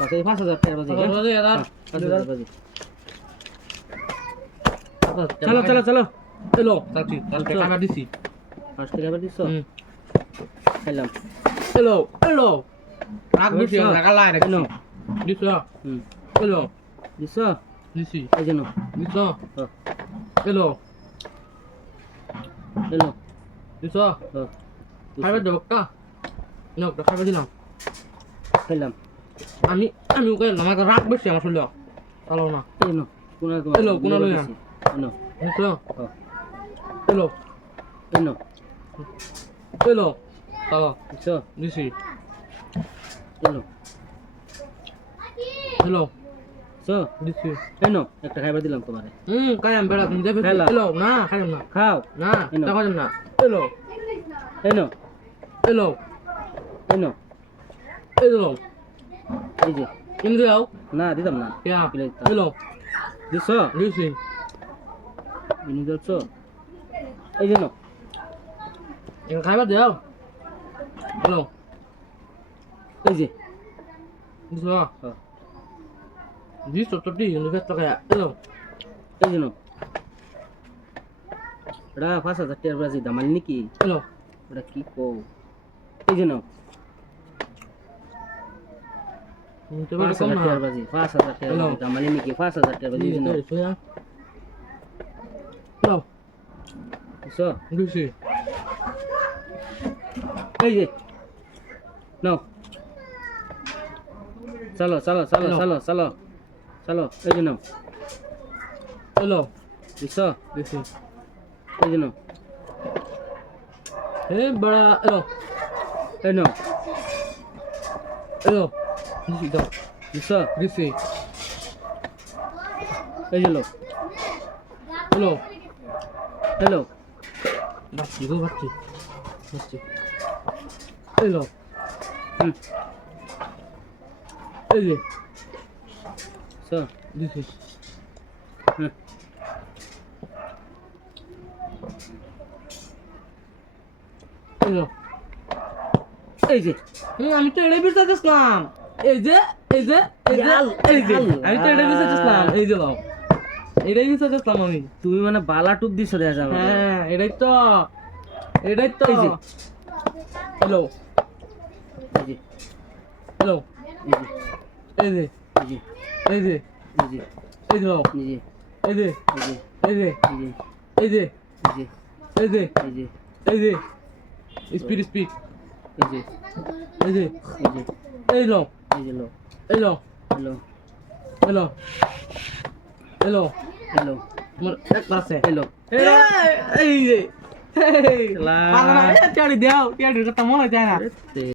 আচ্ছা এই 5000 টাকা বাজে 5000 বাজে চলো চলো চলো এলো চাচি কালকে টাকা দিছি 5 টাকা দিছো খেলাম এলো এলো রাগ বেশি টাকা লাই রাখছি দিছো এলো দিছো দিছি এই জন্য দিছো এলো এলো দিছো খাইবে দেবো কা নাও খাইবে দিলাম খেলাম আমি ওকে আমাকে রাগ বেশি আমার শুনলো চলো না এনো কোনা এলো কোনা লই এনো দিছো এলো এনো এলো চলো দিছো দিছি এলো এলো সো দিছি এনো একটা খাইবার দিলাম তোমারে কায়াম বেড়া তুমি দেখো এলো না খাইম না খাও না টাকা দেন না এলো এনো এলো এনো এলো এই যে কিন দিও না দিতাম না ইয়া এলো দিছো দিছি বিনি দিছো এই যে নাও এখানে খাইবা দিও এলো এই যে দিছো দিছো তো দি ইউনি ভেস্ট টাকা এলো এই যে নাও এটা 5000 টাকার বাজে দামাল নাকি এলো এটা কি কো এই যে নাও তো বড় কম 5000 না টাকার বাজে 5000 টাকার বাজে দামাল নাকি 5000 টাকার বাজে এই যে নাও এলো দিছো দিছি এই যে নাও চলো চলো চলো চলো চলো চলো এই যে নাও এলো দিছো দিছি এই যে নাও এ বড়া এলো এই নাও এলো দিছি দাও দিছো দিছি এই যে লো এলো হ্যালো বাচ্চি গো বাচ্চি এলো এই যে সো দিছি এলো এই যে আমি তো এটাই বিচারতেছিলাম এই যে এই যে এই যে এই যে আমি তো এটাই বিচারতেছিলাম এই যে লাও এটাই বিচারতেছিলাম আমি তুমি মানে বালা টুপ দিছো রে যাও হ্যাঁ এটাই তো এই যে হ্যালো এই যে হ্যালো এই যে এই যে এই যে এই যে এই যে লাও এই যে এই যে এই যে এই যে এই যে এই যে এই যে এই যে স্পিড স্পিড এই যে এই যে এই যে এই লো এই যে লো এই লো হ্যালো হ্যালো হ্যালো হ্যালো আমার একটা আছে হ্যালো এই যে লা টিয়াড়ি দাও টিয়াড়ির কথা মনে হয় না